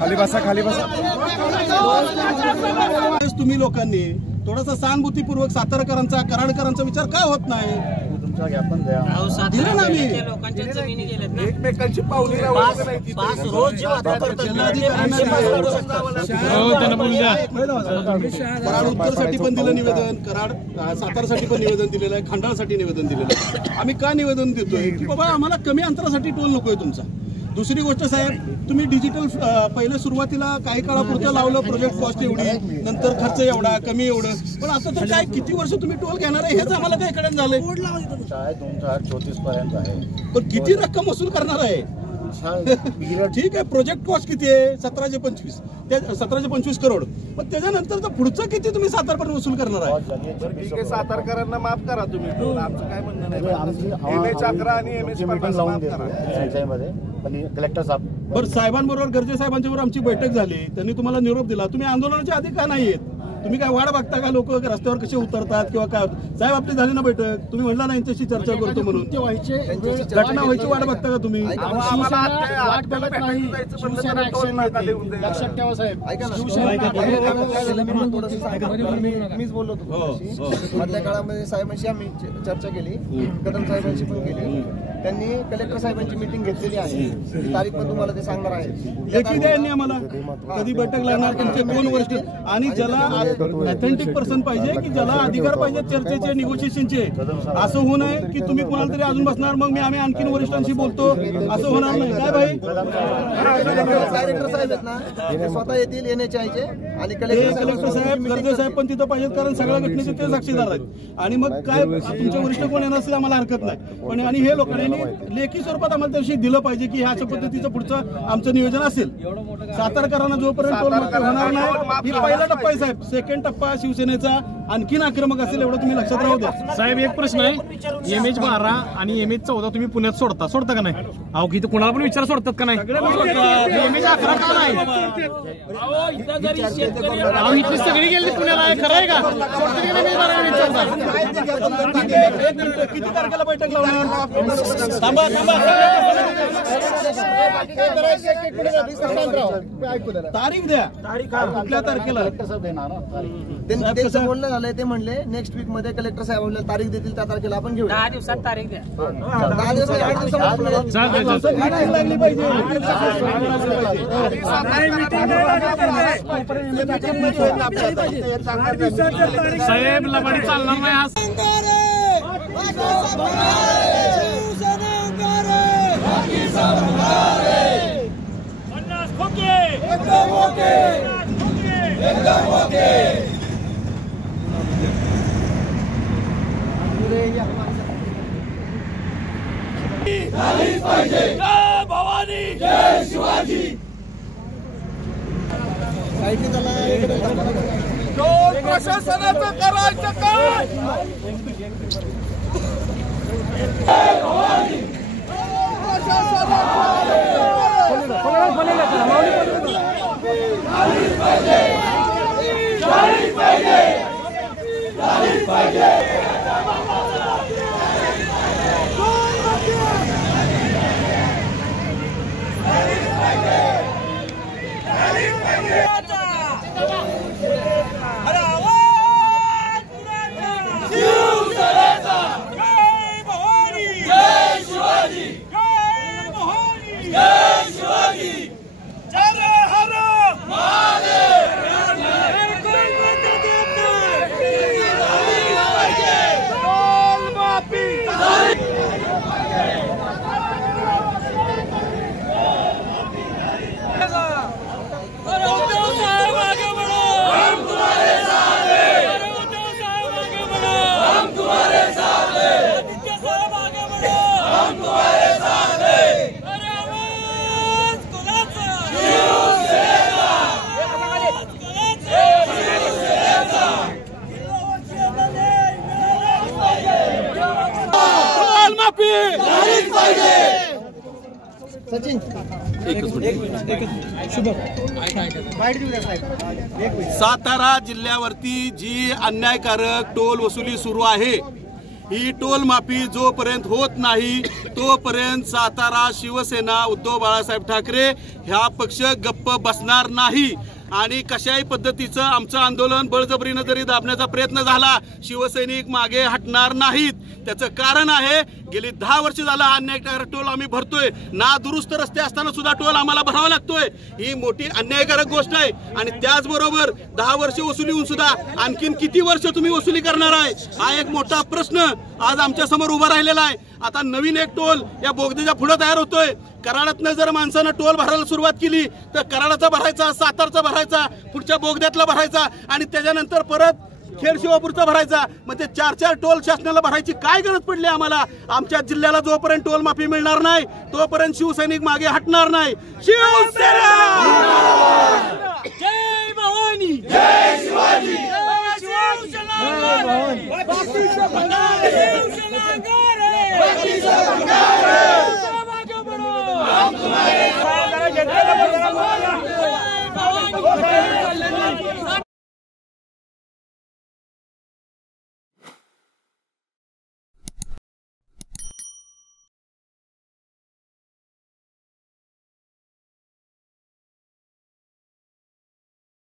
खाली बसा, खाली बसा. तुम्ही लोकांनी थोडासा सहानुभूतीपूर्वक सातारकरांचा, कराडकरांचा विचार का होत नाही? दिलं ना मी. एकमेकांची पावली कराड उत्तरसाठी पण दिलं निवेदन, कराड सातारसाठी पण निवेदन दिलेलं आहे, खंडाळसाठी निवेदन दिलेलं आहे. आम्ही का निवेदन देतोय की बाबा आम्हाला कमी अंतरासाठी टोल नकोय तुमचा. दुसरी गोष्ट साहेब, तुम्ही डिजिटल पहिले सुरुवातीला काही काळापुरतं लावलं, प्रोजेक्ट कॉस्ट एवढी, नंतर खर्च एवढा, कमी एवढं, पण आता तर काय किती वर्ष तुम्ही टोल घेणार आहे हेच आम्हाला काय कळत झालंय. 2034 पर्यंत आहे, पण किती रक्कम वसूल करणार आहे? ठीक आहे, प्रोजेक्ट कॉस्ट किती आहे? 1725, त्या 1725 करोड. पण त्याच्यानंतर पुढचं किती तुम्ही सातारपर्यंत वसूल करणार आहे? ठीक आहे, सातारकरांना माफ करा तुम्ही टोल, आमचं काय म्हणणं नाही. MH 11 आणि MH 15 लावून देतो कलेक्टर साहेब. बरं, साहेबांबरोबर, गर्जे साहेबांच्या बरोबर आमची बैठक झाली, त्यांनी तुम्हाला निरोप दिला. तुम्ही आंदोलनाच्या आधी का नाही येत? तुम्ही काय वाट बघता का लोक रस्त्यावर कसे उतरतात किंवा काय? साहेब आपली झाली ना बैठक, तुम्ही म्हणला ना यांच्याशी चर्चा करतो म्हणून, घटना व्हायची वाट बघता का तुम्ही? लक्षात ठेवा साहेब, मीच बोललो होतो. मधल्या काळामध्ये साहेबांशी आम्ही चर्चा केली, कदम साहेबांशी पण केली. त्यांनी कलेक्टर साहेबांची मीटिंग घेतलेली आहे, तारीख पण तुम्हाला ते सांगणार आहे. लेखी द्या यांनी आम्हाला, कधी बैठक लागणार, तुमचे 2 वर्ष, आणि ज्याला ऑथेंटिक पर्सन पाहिजे, की ज्याला अधिकार पाहिजे चर्चेचे, निगोशिएशनचे. असं होऊ नये की तुम्ही कोणाला तरी अजून बसणार, मग मी आम्ही आणखीन वरिष्ठांशी बोलतो, असं होणार नाही. काय भाई, डायरेक्टर साहेब आहेत ना, स्वतः येतील NHIचे, आणि कलेक्टर साहेब, गर्जे साहेब पण तिथं पाहिजेत, कारण सगळ्या घटनेचे ते साक्षीदार आहेत. आणि मग काय, तुमचे वरिष्ठ कोण येणार असेल आम्हाला हरकत नाही, पण आणि हे लोकांनी लेखी स्वरूपात आम्हाला त्याविषयी दिलं पाहिजे की ह्या पद्धतीचं पुढचं आमचं नियोजन असेल. सातारकरांना जोपर्यंत टोल माफ होणार नाही, ही पहिला टप्पा आहे साहेब. सेकंड टप्पा शिवसेनेचा आणखीन आक्रमक असेल, एवढं तुम्ही लक्षात राहू द्या. साहेब एक प्रश्न आहे, MH 12 आणि MH 14 तुम्ही पुण्यात सोडता का नाही? अहो की कुणाला पण विचार सोडतात का नाही? MH 11 का नाही? इथली सगळी गेली पुण्याला, खरं आहे का? किती तारखेला बैठक लावणार? थांबा तारीख द्या, कुठल्या तारखेला? त्यांचं बोलणं झालंय, ते म्हणले नेक्स्ट वीक मध्ये कलेक्टर साहेब आपल्याला तारीख देतील, त्या तारखेला आपण घेऊ. 10 दिवसात तारीख द्या. 10 दिवसात 8 दिवसामध्ये लागली पाहिजे. साहेब लबाडी चालणार नाही आज. जय भवानी, जय शिवाजी. प्रशासनाचं करायचं काय? जय भवानी, सचिन सातारा जिल्ह्यावरती जी अन्यायकारक टोल वसुली सुरू आहे ही टोल माफी जोपर्यंत होत नाही तोपर्यंत सातारा शिवसेना उद्धव बाळासाहेब ठाकरे ह्या पक्ष गप्प बसणार नाही आणि कशाही पद्धतीचं आमचं आंदोलन बळजबरीनं जरी दाबण्याचा प्रयत्न झाला शिवसैनिक मागे हटणार नाहीत। त्याचं कारण आहे गेली 10 वर्ष झाला हा अन्यायकारक टोल आम्ही भरतोय, ना दुरुस्त रस्ते असताना सुद्धा टोल आम्हाला भरावा लागतोय। ही मोठी अन्यायकारक गोष्ट आहे आणि त्याचबरोबर 10 वर्ष वसुली होऊन सुद्धा आणखीन किती वर्ष तुम्ही वसुली करणार आहे हा एक मोठा प्रश्न आज आमच्या समोर उभा राहिलेला आहे। आता नवीन एक टोल या बोगद्याच्या पुढे तयार होतोय। कराडातनं जर माणसानं टोल भरायला सुरुवात केली तर कराडाचा भरायचा, सातारचा भरायचा, पुढच्या बोगद्यातला भरायचा आणि त्याच्यानंतर परत खेड शिवापूरचा भरायचा। म्हणजे 4-4 टोल शासनाला भरायची काय गरज पडली आम्हाला? आमच्या जिल्ह्याला जोपर्यंत टोल माफी मिळणार नाही तोपर्यंत शिवसैनिक मागे हटणार नाही। शिवसेना जय भवानी, जय शिवाजी, जय शिवसेना,